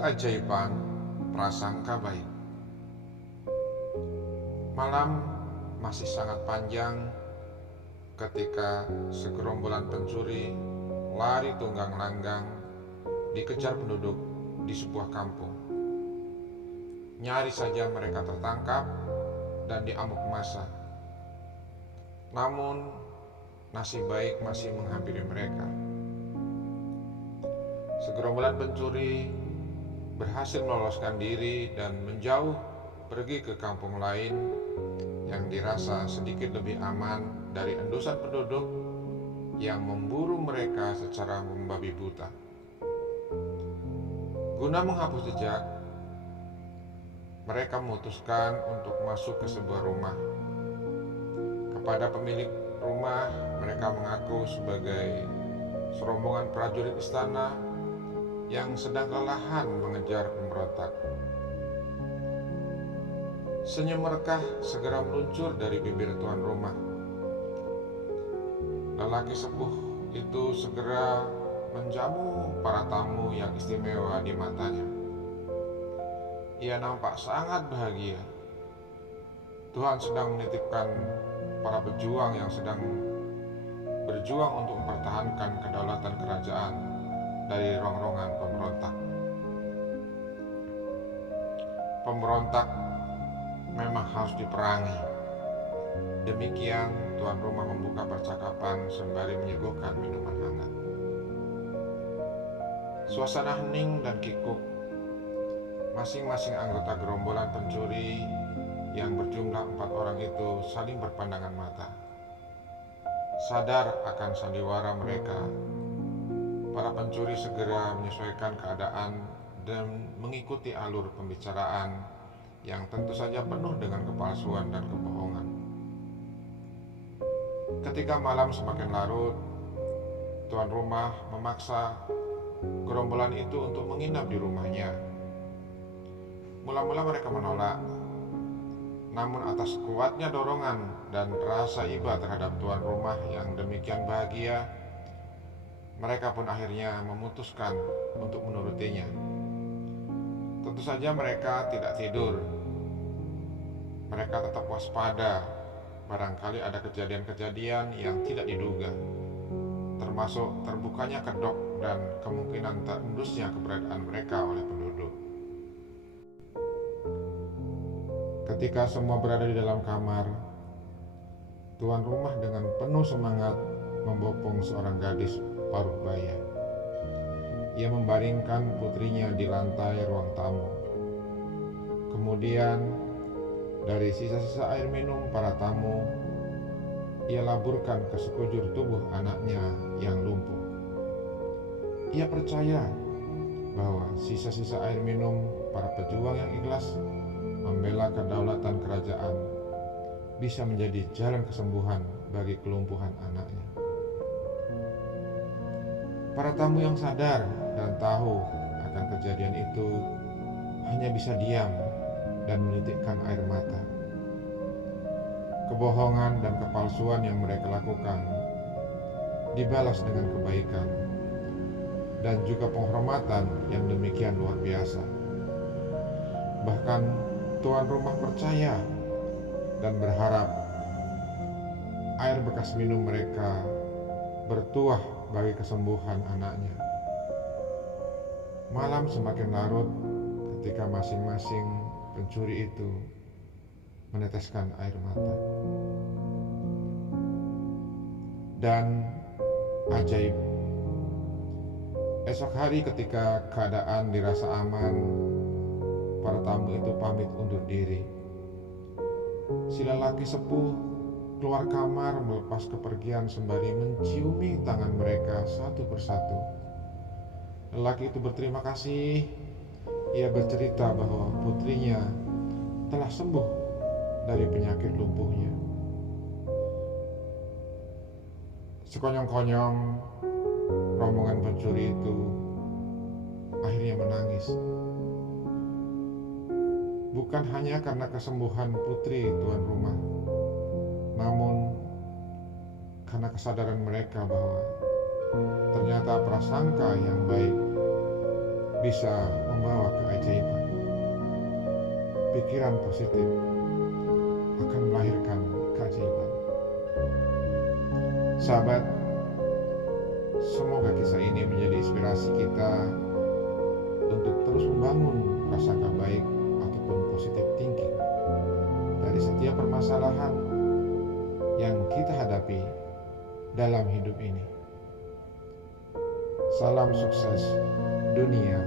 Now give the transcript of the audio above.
Keajaiban prasangka baik. Malam masih sangat panjang ketika segerombolan pencuri lari tunggang langgang dikejar penduduk di sebuah kampung. Nyaris saja mereka tertangkap dan diamuk massa. Namun nasib baik masih menghampiri mereka. Segerombolan pencuri berhasil meloloskan diri dan menjauh pergi ke kampung lain yang dirasa sedikit lebih aman dari endusan penduduk yang memburu mereka secara membabi buta. Guna menghapus jejak, mereka memutuskan untuk masuk ke sebuah rumah. Kepada pemilik rumah, mereka mengaku sebagai serombongan prajurit istana yang sedang kelelahan mengejar pemberontak. Senyum mereka segera meluncur dari bibir tuan rumah. Lelaki sepuh itu segera menjamu para tamu yang istimewa di matanya. Ia nampak sangat bahagia. Tuhan sedang menitipkan para pejuang yang sedang berjuang untuk mempertahankan kedaulatan kerajaan dari rongrongan pemberontak. Pemberontak memang harus diperangi. Demikian tuan rumah membuka percakapan sembari menyuguhkan minuman hangat. Suasana hening dan kikuk. Masing-masing anggota gerombolan pencuri yang berjumlah 4 orang itu saling berpandangan mata. Sadar akan sandiwara mereka, para pencuri segera menyesuaikan keadaan dan mengikuti alur pembicaraan yang tentu saja penuh dengan kepalsuan dan kebohongan. Ketika malam semakin larut, tuan rumah memaksa gerombolan itu untuk menginap di rumahnya. Mula-mula mereka menolak, namun atas kuatnya dorongan dan rasa iba terhadap tuan rumah yang demikian bahagia, mereka pun akhirnya memutuskan untuk menurutinya. Tentu saja mereka tidak tidur. Mereka tetap waspada, barangkali ada kejadian-kejadian yang tidak diduga, termasuk terbukanya kedok dan kemungkinan terendusnya keberadaan mereka oleh penduduk. Ketika semua berada di dalam kamar, tuan rumah dengan penuh semangat membopong seorang gadis paruh baya. Ia membaringkan putrinya di lantai ruang tamu. Kemudian dari sisa-sisa air minum para tamu, ia laburkan ke sekujur tubuh anaknya yang lumpuh. Ia percaya bahwa sisa-sisa air minum para pejuang yang ikhlas membela kedaulatan kerajaan bisa menjadi jalan kesembuhan bagi kelumpuhan anaknya. Para tamu yang sadar dan tahu akan kejadian itu hanya bisa diam dan menitikkan air mata. Kebohongan dan kepalsuan yang mereka lakukan dibalas dengan kebaikan dan juga penghormatan yang demikian luar biasa. Bahkan tuan rumah percaya dan berharap air bekas minum mereka bertuah bagi kesembuhan anaknya. Malam semakin larut ketika masing-masing pencuri itu meneteskan air mata. Dan ajaib, esok hari ketika keadaan dirasa aman, para tamu itu pamit undur diri. Si lelaki sepuh keluar kamar melepas kepergian sembari menciumi tangan mereka satu persatu. Lelaki itu berterima kasih. Ia bercerita bahwa putrinya telah sembuh dari penyakit lumpuhnya. Sekonyong-konyong rombongan pencuri itu akhirnya menangis. Bukan hanya karena kesembuhan putri tuan rumah, namun karena kesadaran mereka bahwa ternyata prasangka yang baik bisa membawa keajaiban. Pikiran positif akan melahirkan keajaiban. Sahabat, semoga kisah ini menjadi inspirasi kita untuk terus membangun prasangka baik ataupun positive thinking dari setiap permasalahan yang kita hadapi dalam hidup ini. Salam sukses dunia